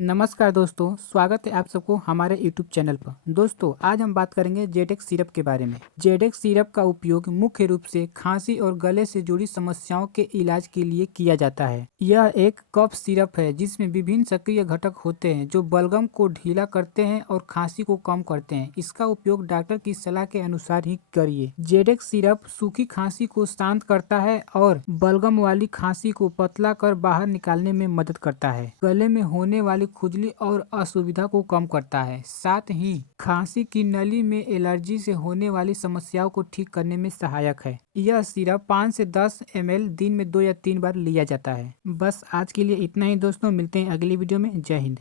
नमस्कार दोस्तों, स्वागत है आप सबको हमारे YouTube चैनल पर। दोस्तों, आज हम बात करेंगे जेडेक्स सिरप के बारे में। जेडेक्स सिरप का उपयोग मुख्य रूप से खांसी और गले से जुड़ी समस्याओं के इलाज के लिए किया जाता है। यह एक कफ सिरप है जिसमें विभिन्न सक्रिय घटक होते हैं जो बलगम को ढीला करते हैं और खांसी को कम करते हैं। इसका उपयोग डॉक्टर की सलाह के अनुसार ही करिए। जेडेक्स सिरप सूखी खांसी को शांत करता है और बलगम वाली खांसी को पतला कर बाहर निकालने में मदद करता है। गले में होने वाली खुजली और असुविधा को कम करता है। साथ ही खांसी की नली में एलर्जी से होने वाली समस्याओं को ठीक करने में सहायक है। यह सिरप 5 से 10 ml दिन में 2 या 3 बार लिया जाता है। बस आज के लिए इतना ही दोस्तों, मिलते हैं अगली वीडियो में। जय हिंद।